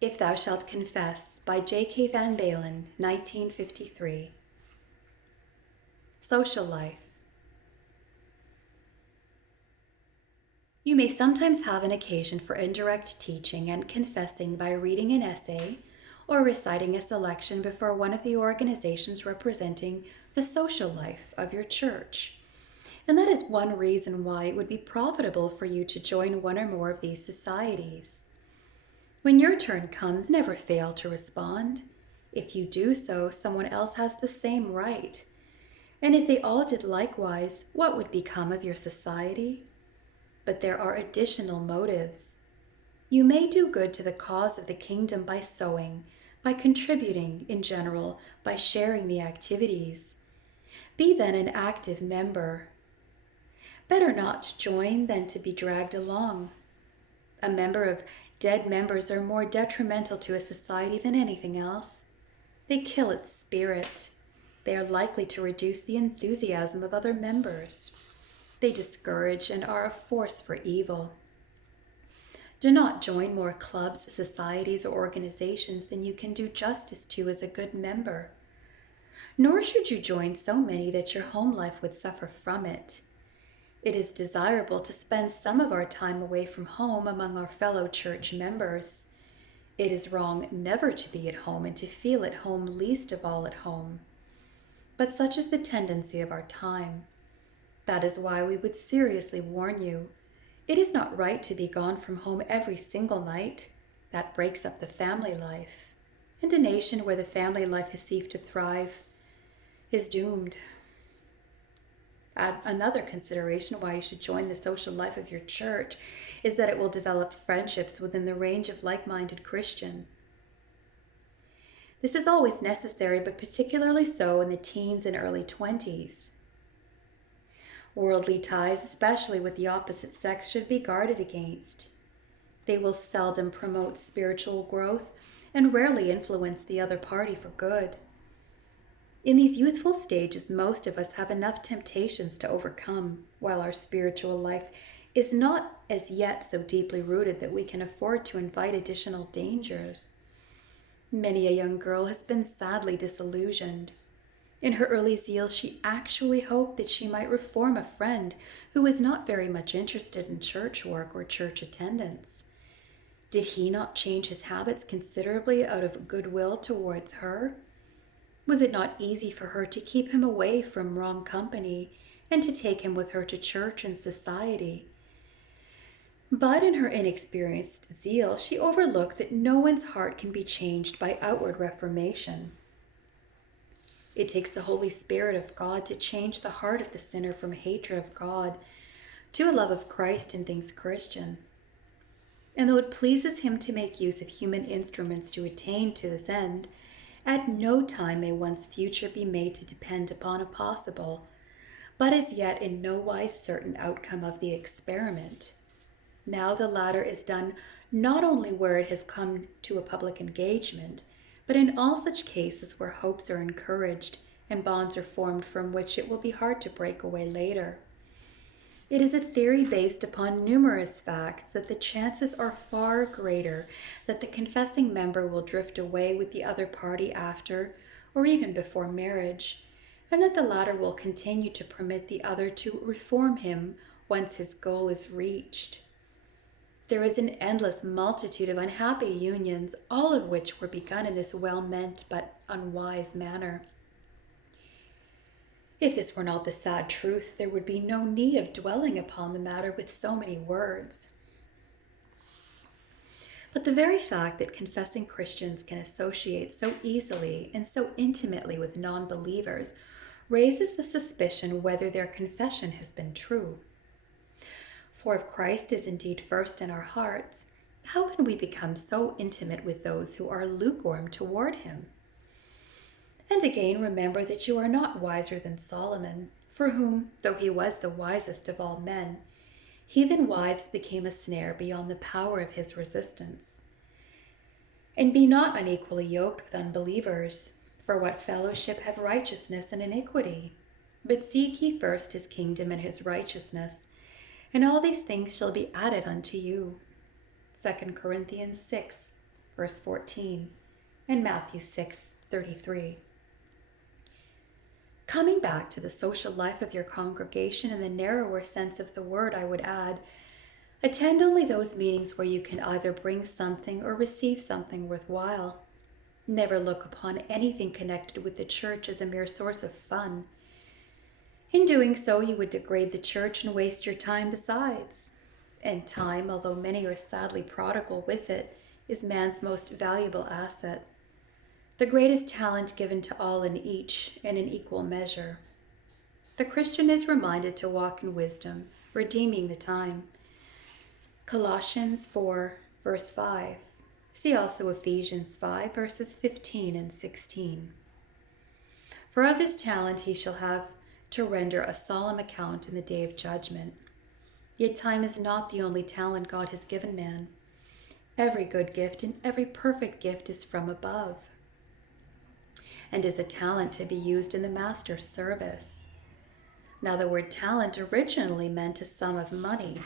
If Thou Shalt Confess by J.K. Van Baalen, 1953. Social life. You may sometimes have an occasion for indirect teaching and confessing by reading an essay or reciting a selection before one of the organizations representing the social life of your church. And that is one reason why it would be profitable for you to join one or more of these societies. When your turn comes, never fail to respond. If you do so, someone else has the same right. And if they all did likewise, what would become of your society? But there are additional motives. You may do good to the cause of the kingdom by sowing, by contributing in general, by sharing the activities. Be then an active member. Better not to join than to be dragged along. A member of dead members are more detrimental to a society than anything else. They kill its spirit. They are likely to reduce the enthusiasm of other members. They discourage and are a force for evil. Do not join more clubs, societies, or organizations than you can do justice to as a good member. Nor should you join so many that your home life would suffer from it. It is desirable to spend some of our time away from home among our fellow church members. It is wrong never to be at home and to feel at home least of all at home. But such is the tendency of our time. That is why we would seriously warn you. It is not right to be gone from home every single night. That breaks up the family life. And a nation where the family life has ceased to thrive is doomed. Another consideration why you should join the social life of your church is that it will develop friendships within the range of like-minded Christians. This is always necessary, but particularly so in the teens and early 20s. Worldly ties, especially with the opposite sex, should be guarded against. They will seldom promote spiritual growth and rarely influence the other party for good. In these youthful stages, most of us have enough temptations to overcome, while our spiritual life is not as yet so deeply rooted that we can afford to invite additional dangers. Many a young girl has been sadly disillusioned. In her early zeal, she actually hoped that she might reform a friend who was not very much interested in church work or church attendance. Did he not change his habits considerably out of goodwill towards her? Was it not easy for her to keep him away from wrong company and to take him with her to church and society? But in her inexperienced zeal, she overlooked that no one's heart can be changed by outward reformation. It takes the Holy Spirit of God to change the heart of the sinner from hatred of God to a love of Christ and things Christian. And though it pleases him to make use of human instruments to attain to this end, at no time may one's future be made to depend upon a possible, but as yet in no wise certain outcome of the experiment. Now the latter is done not only where it has come to a public engagement, but in all such cases where hopes are encouraged and bonds are formed from which it will be hard to break away later. It is a theory based upon numerous facts that the chances are far greater that the confessing member will drift away with the other party after or even before marriage, and that the latter will continue to permit the other to reform him once his goal is reached. There is an endless multitude of unhappy unions, all of which were begun in this well-meant but unwise manner. If this were not the sad truth, there would be no need of dwelling upon the matter with so many words. But the very fact that confessing Christians can associate so easily and so intimately with non-believers raises the suspicion whether their confession has been true. For if Christ is indeed first in our hearts, how can we become so intimate with those who are lukewarm toward him? And again, remember that you are not wiser than Solomon, for whom, though he was the wisest of all men, heathen wives became a snare beyond the power of his resistance. And be not unequally yoked with unbelievers, for what fellowship have righteousness and iniquity? But seek ye first his kingdom and his righteousness, and all these things shall be added unto you. 2 Corinthians 6, verse 14, and Matthew 6:33. Coming back to the social life of your congregation in the narrower sense of the word, I would add, attend only those meetings where you can either bring something or receive something worthwhile. Never look upon anything connected with the church as a mere source of fun. In doing so, you would degrade the church and waste your time besides. And time, although many are sadly prodigal with it, is man's most valuable asset. The greatest talent given to all and each in an equal measure. The Christian is reminded to walk in wisdom, redeeming the time. Colossians 4, verse 5. See also Ephesians 5, verses 15 and 16. For of this talent he shall have to render a solemn account in the day of judgment. Yet time is not the only talent God has given man. Every good gift and every perfect gift is from above, and is a talent to be used in the master's service. Now the word talent originally meant a sum of money.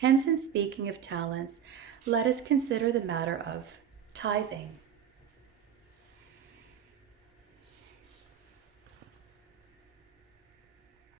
Hence, in speaking of talents, let us consider the matter of tithing.